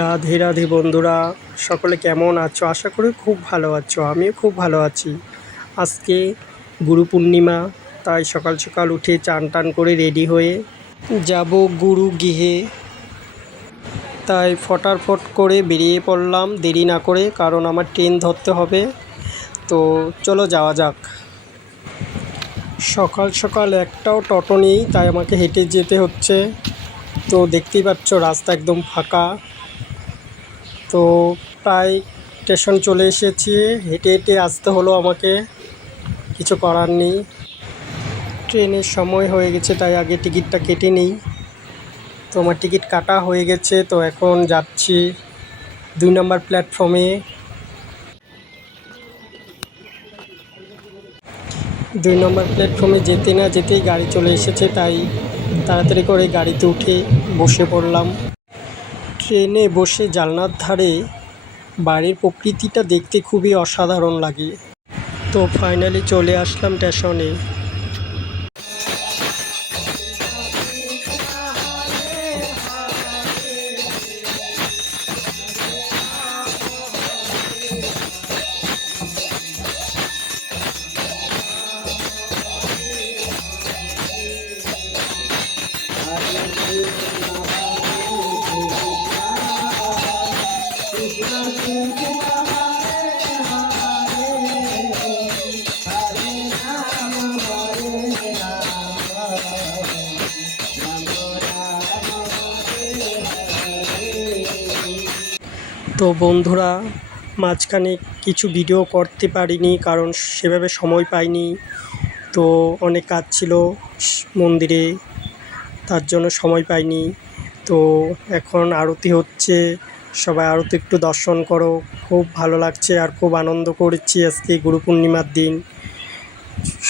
রাধে রাধে বন্ধুরা, সকলে কেমন আছো? আশা করি খুব ভালো আছো, আমিও খুব ভালো আছি। আজকে গুরু পূর্ণিমা, তাই সকাল সকাল উঠে চান টান করে রেডি হয়ে যাব গুরু গৃহে। তাই ফটাফট করে বেরিয়ে পড়লাম, দেরি না করে, কারণ আমার ট্রেন ধরতে হবে। তো চলো যাওয়া যাক। সকাল সকাল একটাও টোটো নেই, তাই আমাকে হেঁটে যেতে হচ্ছে। তো দেখতেই পাচ্ছ, রাস্তা একদম ফাঁকা। তো প্রায় স্টেশন চলে এসেছি। হেঁটে হেঁটে আসতে হলো আমাকে। কিছু করার নেই। ট্রেনের সময় হয়ে গেছে, তাই আগে টিকিটটা কেটে নিই। তো আমার টিকিট কাটা হয়ে গেছে, তো এখন যাচ্ছি দুই নম্বর প্ল্যাটফর্মে। দুই নম্বর প্ল্যাটফর্মে যেতে না যেতেই গাড়ি চলে এসেছে, তাই তাড়াতাড়ি করে গাড়িতে উঠে বসে পড়লাম। ট্রেনে বসে জানলার ধারে বাড়ির প্রকৃতিটা দেখতে খুবই অসাধারণ লাগে। তো ফাইনালি চলে আসলাম স্টেশনে তো বন্ধুরা, মাঝখানে কিছু ভিডিও করতে পারিনি, কারণ সেভাবে সময় পাইনি। তো অনেক কাজ ছিল মন্দিরে, তার জন্য সময় পাইনি। তো এখন আরতি হচ্ছে, সবাই আরতি একটু দর্শন করো। খুব ভালো লাগছে আর খুব আনন্দ করেছি আজকে গুরু পূর্ণিমার দিন।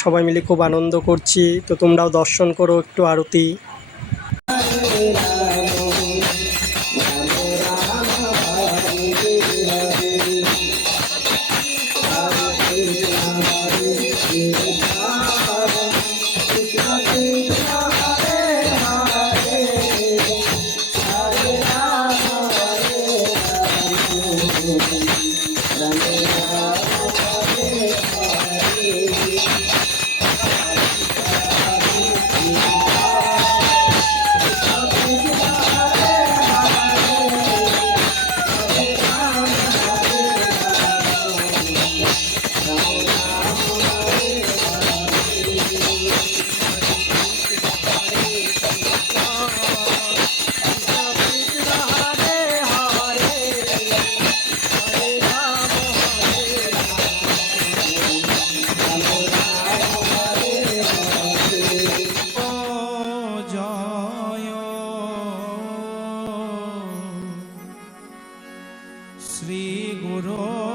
সবাই মিলে খুব আনন্দ করছি। তো তোমরাও দর্শন করো একটু আরতি। গুরু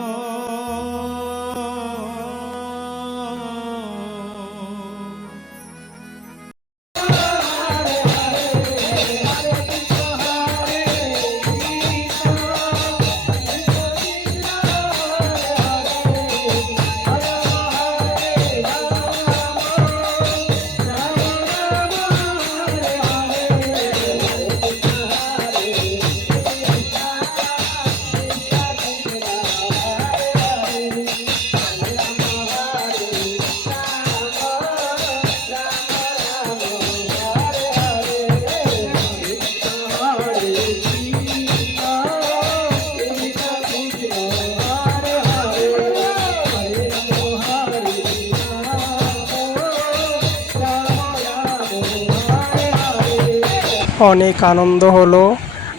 অনেক আনন্দ হলো।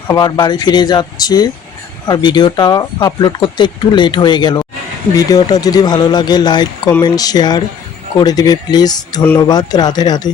আবার বাড়ি ফিরে যাচ্ছি। আর ভিডিওটা আপলোড করতে একটু লেট হয়ে গেল। ভিডিওটা যদি ভালো লাগে লাইক কমেন্ট শেয়ার করে দিবে প্লিজ ধন্যবাদ। রাধে রাধে।